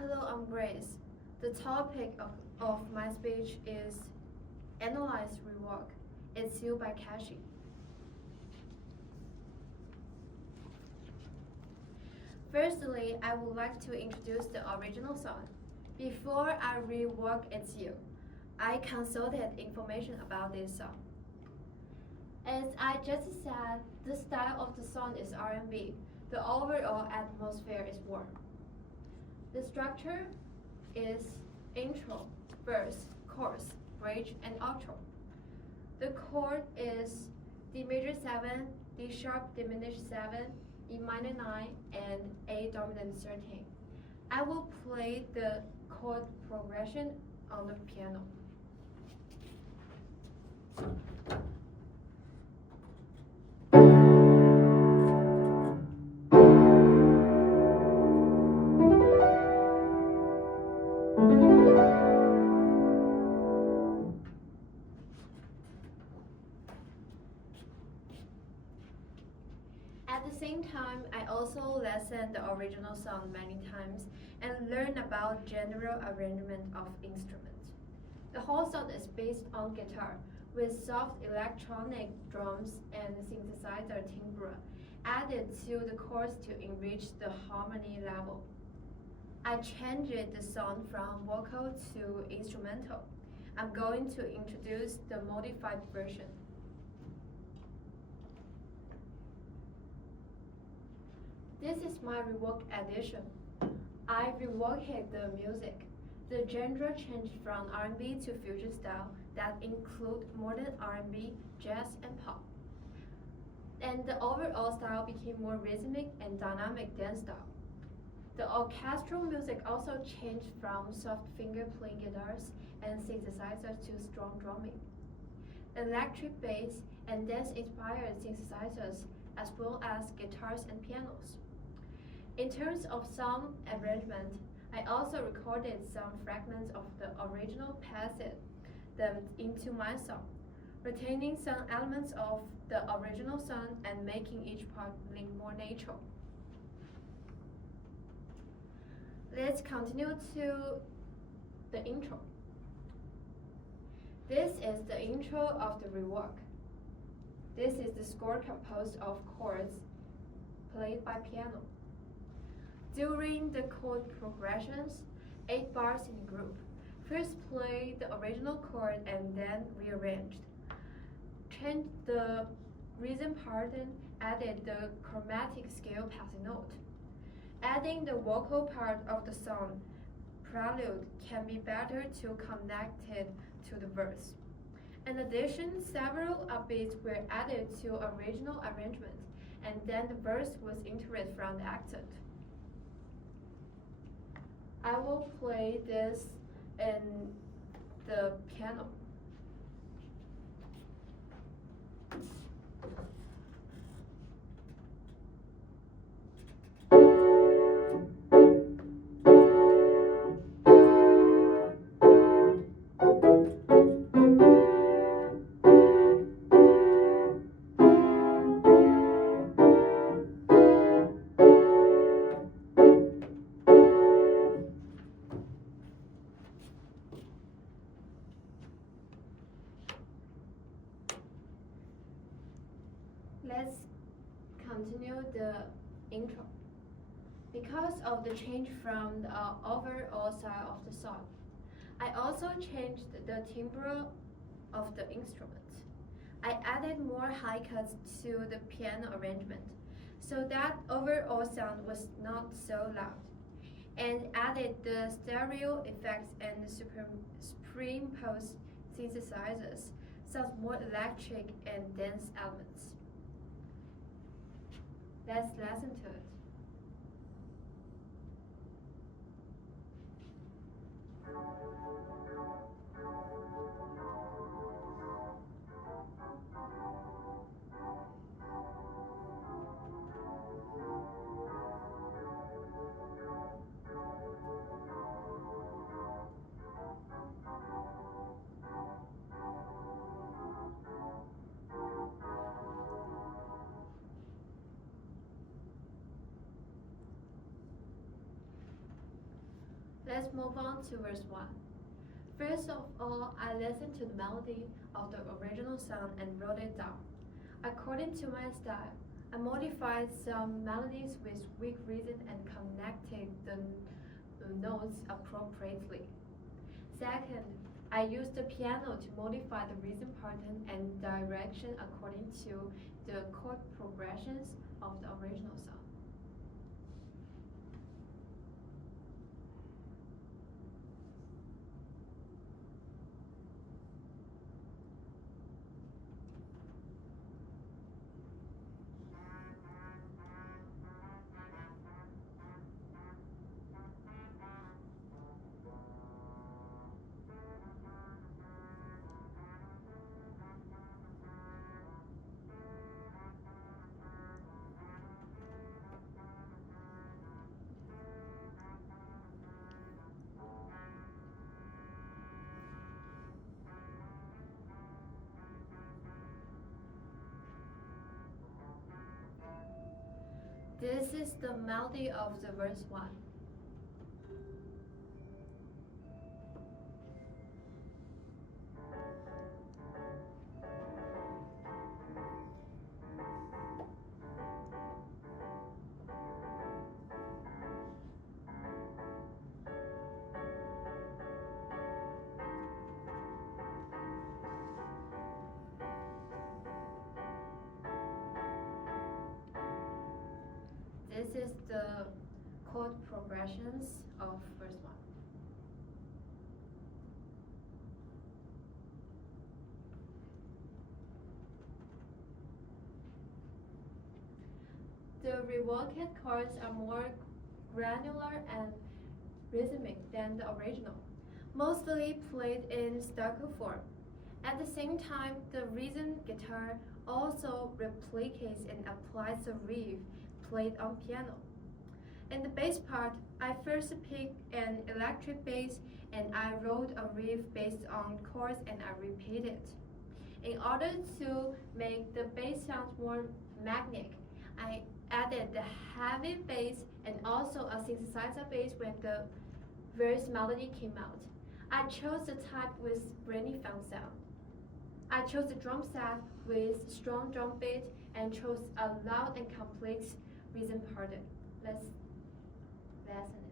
Hello, I'm Grace. The topic of my speech is Analyze Rework. It's you by Kashi. Firstly, I would like to introduce the original song. Before I rework It's You, I consulted information about this song. As I just said, the style of the song is R&B. The overall atmosphere is warm. The structure is intro, verse, chorus, bridge, and outro. The chord is D major 7, D sharp diminished 7, E minor 9, and A dominant 13. I will play the chord progression on the piano. At the same time, I also listened the original song many times and learned about general arrangement of instruments. The whole song is based on guitar, with soft electronic drums and synthesizer timbre added to the chorus to enrich the harmony level. I changed the song from vocal to instrumental. I'm going to introduce the modified version. This is my rework edition. I reworked the music. The genre changed from R&B to fusion style that include modern R&B, jazz, and pop. And the overall style became more rhythmic and dynamic dance style. The orchestral music also changed from soft finger playing guitars and synthesizers to strong drumming. Electric bass and dance-inspired synthesizers, as well as guitars and pianos. In terms of song arrangement, I also recorded some fragments of the original, passed them into my song, retaining some elements of the original song and making each part link more natural. Let's continue to the intro. This is the intro of the rework. This is the score composed of chords played by piano. During the chord progressions, 8 bars in a group. First play the original chord and then rearranged. Changed the rhythm pattern, added the chromatic scale passing note. Adding the vocal part of the song, prelude, can be better to connect it to the verse. In addition, several upbeats were added to original arrangement, and then the verse was interrupted from the accent. I will play this in the piano. Let's continue the intro. Because of the change from the overall style of the song, I also changed the timbre of the instruments. I added more high cuts to the piano arrangement, so that overall sound was not so loud, and added the stereo effects and the superimposed synthesizers, sounds more electric and dance elements. Let's listen to it. Let's move on to verse 1. First of all, I listened to the melody of the original song and wrote it down. According to my style, I modified some melodies with weak rhythm and connected the notes appropriately. Second, I used the piano to modify the rhythm pattern and direction according to the chord progressions of the original song. This is the melody of the verse 1. This is the chord progressions of verse 1. The reworked chords are more granular and rhythmic than the original, mostly played in staccato form. At the same time, the rhythm guitar also replicates and applies the riff played on piano. In the bass part, I first picked an electric bass and I wrote a riff based on chords and I repeat it. In order to make the bass sound more magnetic, I added the heavy bass and also a synthesizer bass when the verse melody came out. I chose the type with brainy funk sound. I chose the drum set with strong drum beat and chose a loud and complex rhythm pattern. Let's listen it.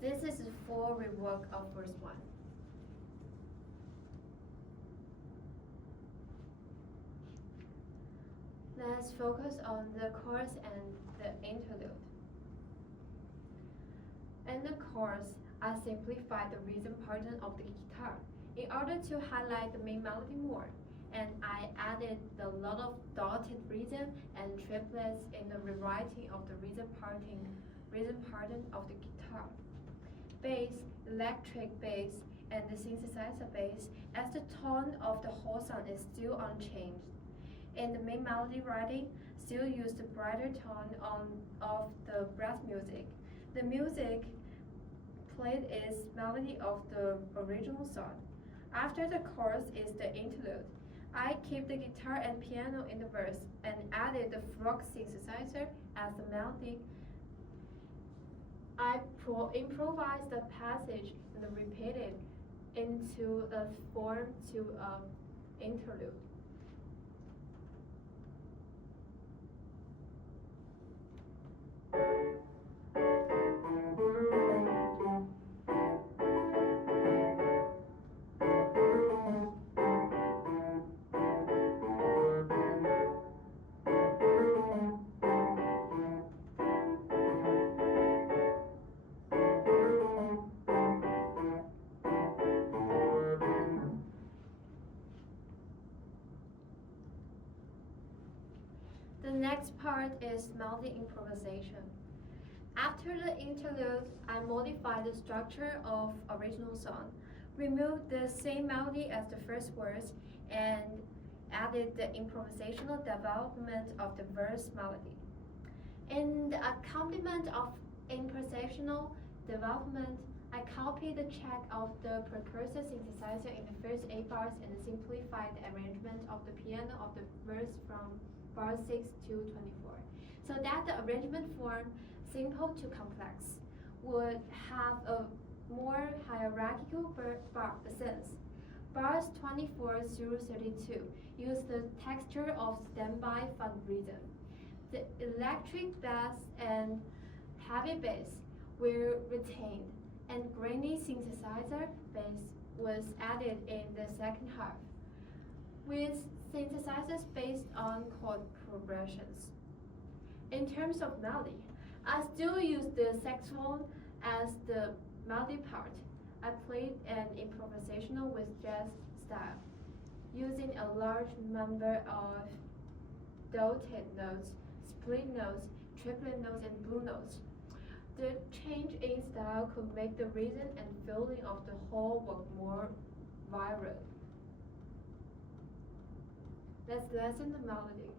This is the full rework of verse 1. Let's focus on the chorus and the interlude. In the chorus, I simplified the rhythm pattern of the guitar in order to highlight the main melody more, and I added a lot of dotted rhythm and triplets in the rewriting of the rhythm pattern of the guitar. Bass, electric bass, and the synthesizer bass, as the tone of the whole song is still unchanged. In the main melody writing, still use the brighter tone of the brass music. The music played is melody of the original song. After the chorus is the interlude. I keep the guitar and piano in the verse and added the frog synthesizer as the melody. I improvised the passage and repeated into a form to an interlude. The next part is melody improvisation. After the interlude, I modified the structure of original song, removed the same melody as the first verse, and added the improvisational development of the verse melody. In the accompaniment of improvisational development, I copied the track of the precursor synthesizer in the first 8 bars and simplified the arrangement of the piano of the verse from bar 6 to 24, so that the arrangement form, simple to complex, would have a more hierarchical sense. Bars 24 through 32 use the texture of standby funk rhythm. The electric bass and heavy bass were retained, and grainy synthesizer bass was added in the second half, with synthesizers based on chord progressions. In terms of melody, I still use the saxophone as the melody part. I played an improvisational with jazz style, using a large number of dotted notes, split notes, triplet notes, and blue notes. The change in style could make the rhythm and feeling of the whole work more vibrant. Let's listen the melody.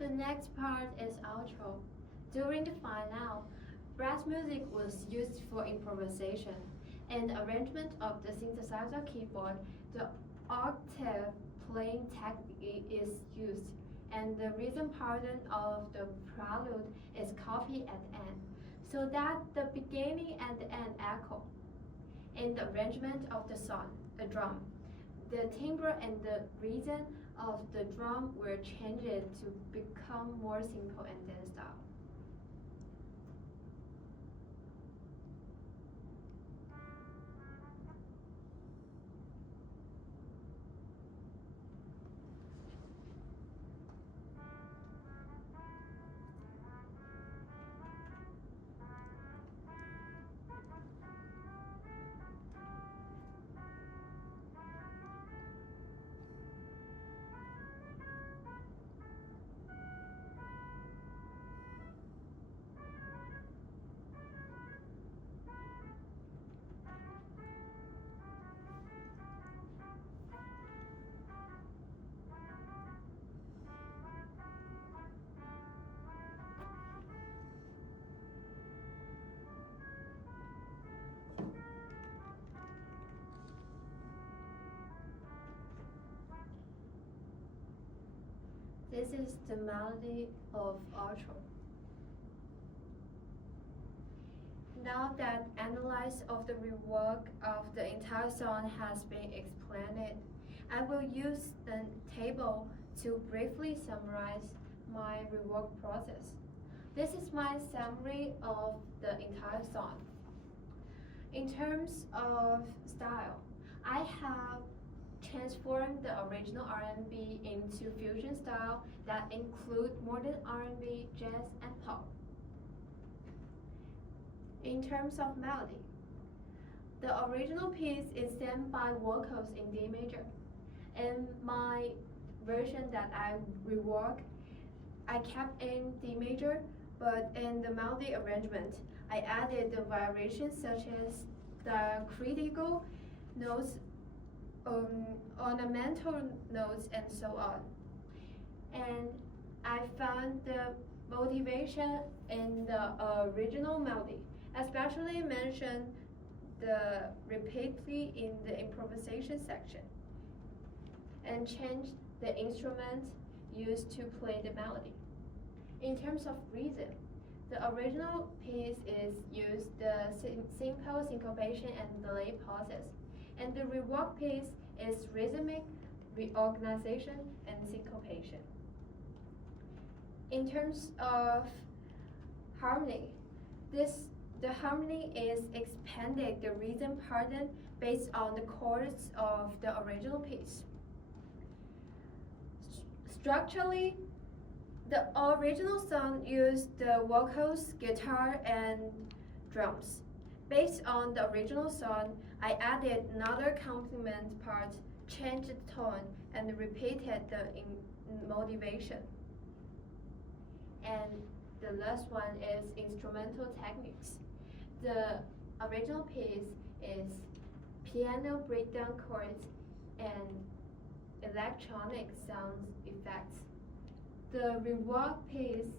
The next part is outro. During the final, brass music was used for improvisation and arrangement of the synthesizer keyboard. The octave playing technique is used, and the rhythm pattern of the prelude is copied at the end, so that the beginning and the end echo. In the arrangement of the song, the drum, the timbre and the rhythm of the drum were changed to become more simple and dance style. This is the melody of outro. Now that analysis of the rework of the entire song has been explained, I will use a table to briefly summarize my rework process. This is my summary of the entire song. In terms of style, I have transform the original R&B into fusion style that include modern R&B, jazz, and pop. In terms of melody, the original piece is sang by vocals in D major. In my version that I reworked, I kept in D major, but in the melody arrangement, I added the variations such as the critical notes, ornamental notes, and so on. And I found the motivation in the original melody, especially mentioned the repeatedly in the improvisation section, and changed the instrument used to play the melody. In terms of rhythm, the original piece is used the simple syncopation and delay pauses, and the rework piece is rhythmic reorganization and syncopation. In terms of harmony, the harmony is expanded the rhythm pattern based on the chords of the original piece. Structurally, the original song used the vocals, guitar, and drums. Based on the original song, I added another complement part, changed the tone, and repeated the motivation. And the last one is instrumental techniques. The original piece is piano breakdown chords and electronic sound effects. The rework piece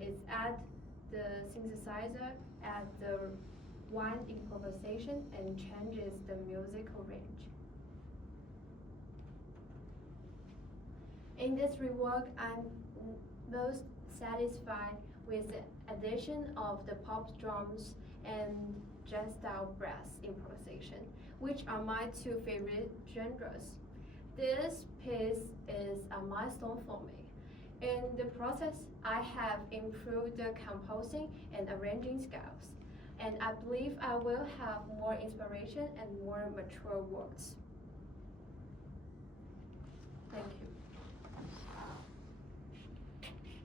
is add the synthesizer, add the one improvisation, and changes the musical range. In this rework, I'm most satisfied with the addition of the pop drums and jazz style brass improvisation, which are my two favorite genres. This piece is a milestone for me. In the process, I have improved the composing and arranging skills, and I believe I will have more inspiration and more mature works. Thank you.